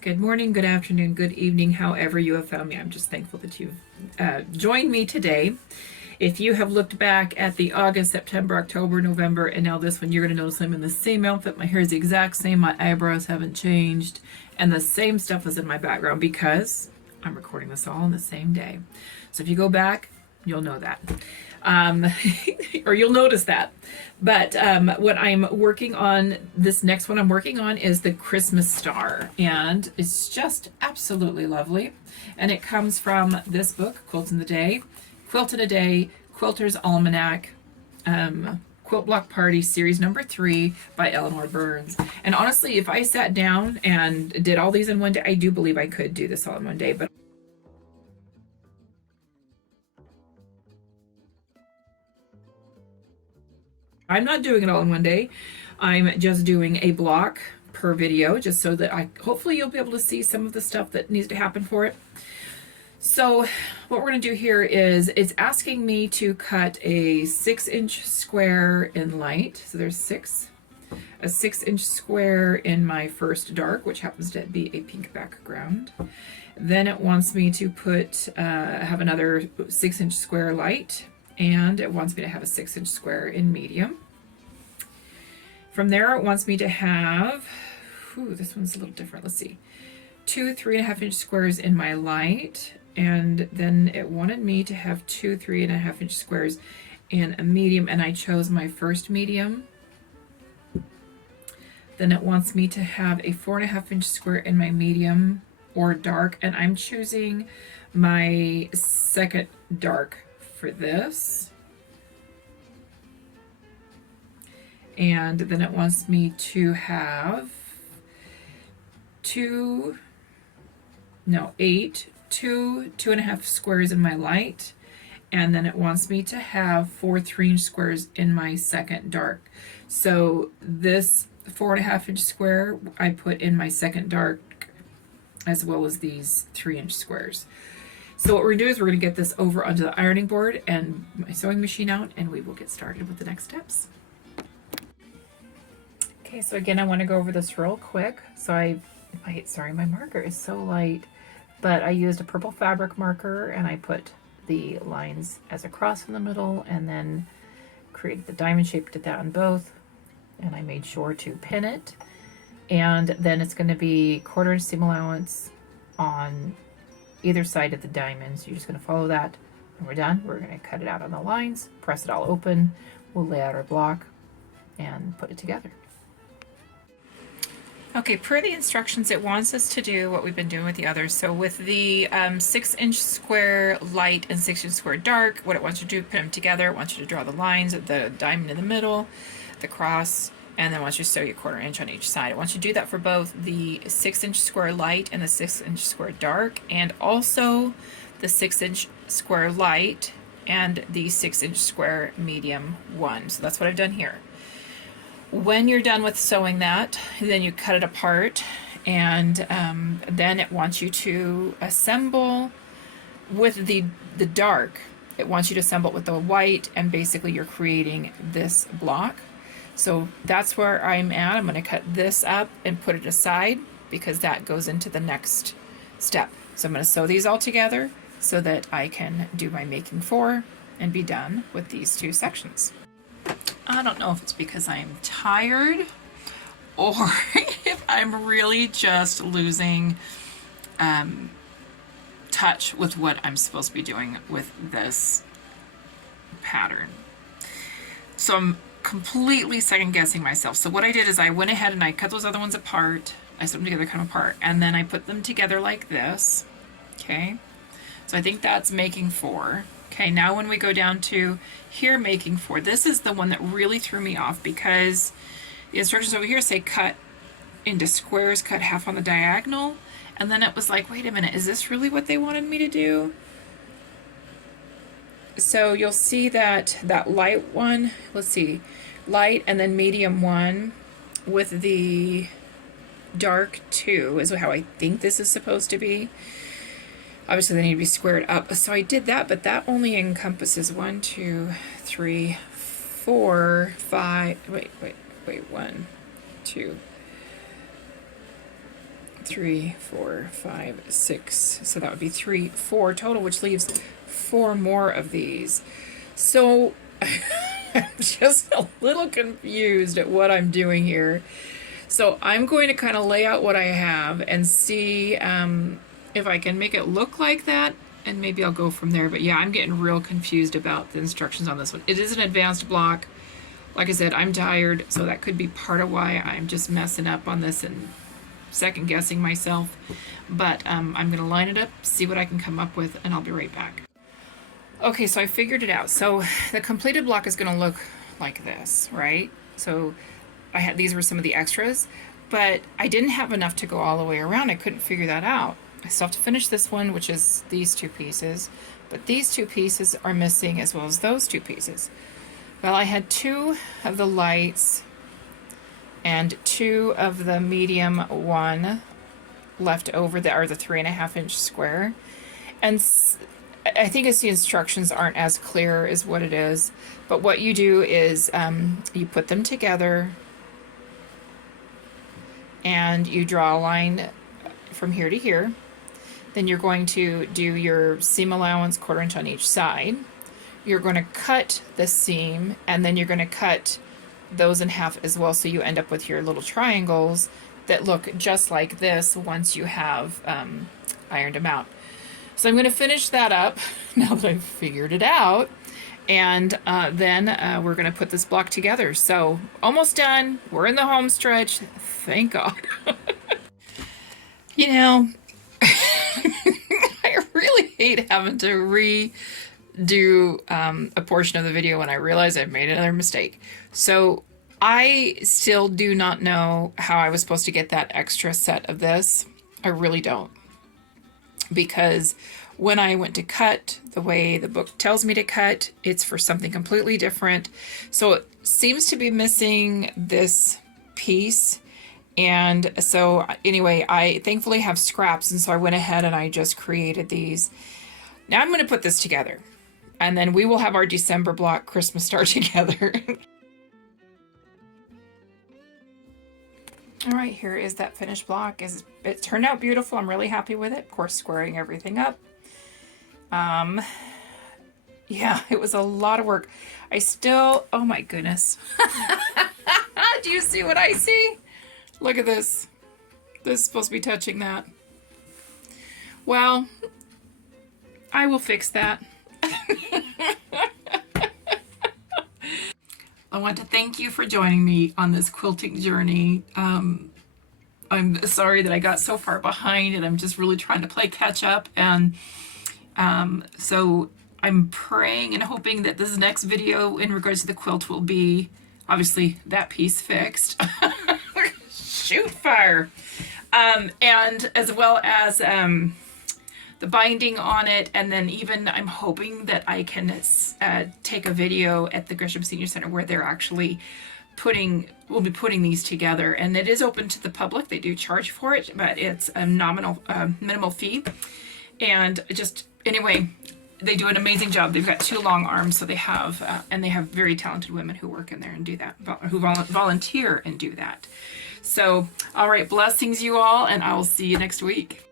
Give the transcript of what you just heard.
Good morning, good afternoon, good evening, however you have found me. I'm just thankful that you've joined me today. If you have looked back at the August, September, October, November, and now this one, you're going to notice I'm in the same outfit. My hair is the exact same. My eyebrows haven't changed. And the same stuff is in my background because I'm recording this all on the same day. So if you go back, you'll know that. Or you'll notice that. But what I'm working on, this next one I'm working on is the Christmas star. And it's just absolutely lovely. And it comes from this book, Quilt in the Day, Quilt in a Day, Quilter's Almanac, Quilt Block Party, series number 3 by Eleanor Burns. And honestly, if I sat down and did all these in one day, I do believe I could do this all in one day. But I'm not doing it all in one day. I'm just doing a block per video, just so that hopefully you'll be able to see some of the stuff that needs to happen for it. So what we're going to do here is it's asking me to cut a 6-inch square in light. So there's a 6-inch square in my first dark, which happens to be a pink background. Then it wants me to have another 6-inch square light, and it wants me to have a 6-inch square in medium. From there, it wants me to have, this one's a little different. Let's see, 2 3.5-inch squares in my light, and then it wanted me to have 2 3.5-inch squares in a medium, and I chose my first medium. Then it wants me to have a 4.5-inch square in my medium or dark, and I'm choosing my second dark for this. And then it wants me to have 2 2.5 squares in my light, and then it wants me to have 4 3-inch squares in my second dark. So this 4.5-inch square I put in my second dark, as well as these 3-inch squares. So what we're going to do is we're going to get this over onto the ironing board and my sewing machine out, and we will get started with the next steps. Okay, so again, I want to go over this real quick. So sorry, my marker is so light, but I used a purple fabric marker and I put the lines as a cross in the middle, and then created the diamond shape, did that on both, and I made sure to pin it. And then it's going to be 1/4-inch seam allowance on either side of the diamond. So you're just going to follow that. When we're done, we're going to cut it out on the lines, press it all open, we'll lay out our block and put it together. Okay, per the instructions, it wants us to do what we've been doing with the others. So with the 6-inch square light and 6-inch square dark, what it wants you to do, put them together. It wants you to draw the lines, the diamond in the middle, the cross, and then wants you to sew your 1/4 inch on each side. It wants you to do that for both the 6-inch square light and the 6-inch square dark, and also the 6-inch square light and the 6-inch square medium one. So that's what I've done here. When you're done with sewing that, then you cut it apart, and then it wants you to assemble with the dark. It wants you to assemble it with the white, and basically you're creating this block. So that's where I'm at. I'm going to cut this up and put it aside because that goes into the next step. So I'm going to sew these all together so that I can do my making for and be done with these 2 sections. I don't know if it's because I'm tired or if I'm really just losing touch with what I'm supposed to be doing with this pattern. So I'm completely second guessing myself. So what I did is I went ahead and I cut those other ones apart. I sewed them together, cut them apart, and then I put them together like this. Okay, so I think that's making 4. Okay, now when we go down to here, making 4, this is the one that really threw me off because the instructions over here say cut into squares, cut half on the diagonal, and then it was like, wait a minute, is this really what they wanted me to do? So you'll see that light one, let's see, light and then medium one with the dark 2 is how I think this is supposed to be. Obviously they need to be squared up. So I did that, but that only encompasses 1, 2, 3, 4, 5, wait, 1, 2, 3, 4, 5, 6. So that would be 3, 4 total, which leaves 4 more of these. So I'm just a little confused at what I'm doing here. So I'm going to kind of lay out what I have and see if I can make it look like that, and maybe I'll go from there. But yeah, I'm getting real confused about the instructions on this one. It is an advanced block. Like I said, I'm tired, so that could be part of why I'm just messing up on this and second guessing myself. But I'm going to line it up, see what I can come up with, and I'll be right back. Okay, so I figured it out. So the completed block is going to look like this, right? So these were some of the extras, but I didn't have enough to go all the way around. I couldn't figure that out. I still have to finish this one, which is these 2 pieces, but these 2 pieces are missing as well as those 2 pieces. Well, I had 2 of the lights and 2 of the medium one left over that are the 3.5-inch square. And I think it's the instructions aren't as clear as what it is, but what you do is you put them together and you draw a line from here to here. Then you're going to do your seam allowance 1/4 inch on each side. You're going to cut the seam, and then you're going to cut those in half as well, so you end up with your little triangles that look just like this once you have ironed them out. So I'm going to finish that up now that I've figured it out, and then we're going to put this block together. So almost done. We're in the home stretch. Thank God. You know, I really hate having to redo a portion of the video when I realize I've made another mistake. So I still do not know how I was supposed to get that extra set of this. I really don't. Because when I went to cut the way the book tells me to cut, it's for something completely different. So it seems to be missing this piece. And so anyway, I thankfully have scraps, and so I went ahead and I just created these. Now I'm going to put this together, and then we will have our December block Christmas star together. All right, here is that finished block. It turned out beautiful. I'm really happy with it. Of course, squaring everything up. Yeah, it was a lot of work. Oh my goodness. Do you see what I see? Look at this. This is supposed to be touching that. Well, I will fix that. I want to thank you for joining me on this quilting journey. I'm sorry that I got so far behind, and I'm just really trying to play catch up. And so I'm praying and hoping that this next video in regards to the quilt will be obviously that piece fixed. Shoot fire. And as well as the binding on it, and then even I'm hoping that I can take a video at the Gresham Senior Center where they're actually we'll be putting these together, and it is open to the public. They do charge for it, but it's a minimal fee. And just anyway, they do an amazing job. They've got 2 long arms, so they have and they have very talented women who work in there and do that, who volunteer and do that. So, all right, blessings you all, and I will see you next week.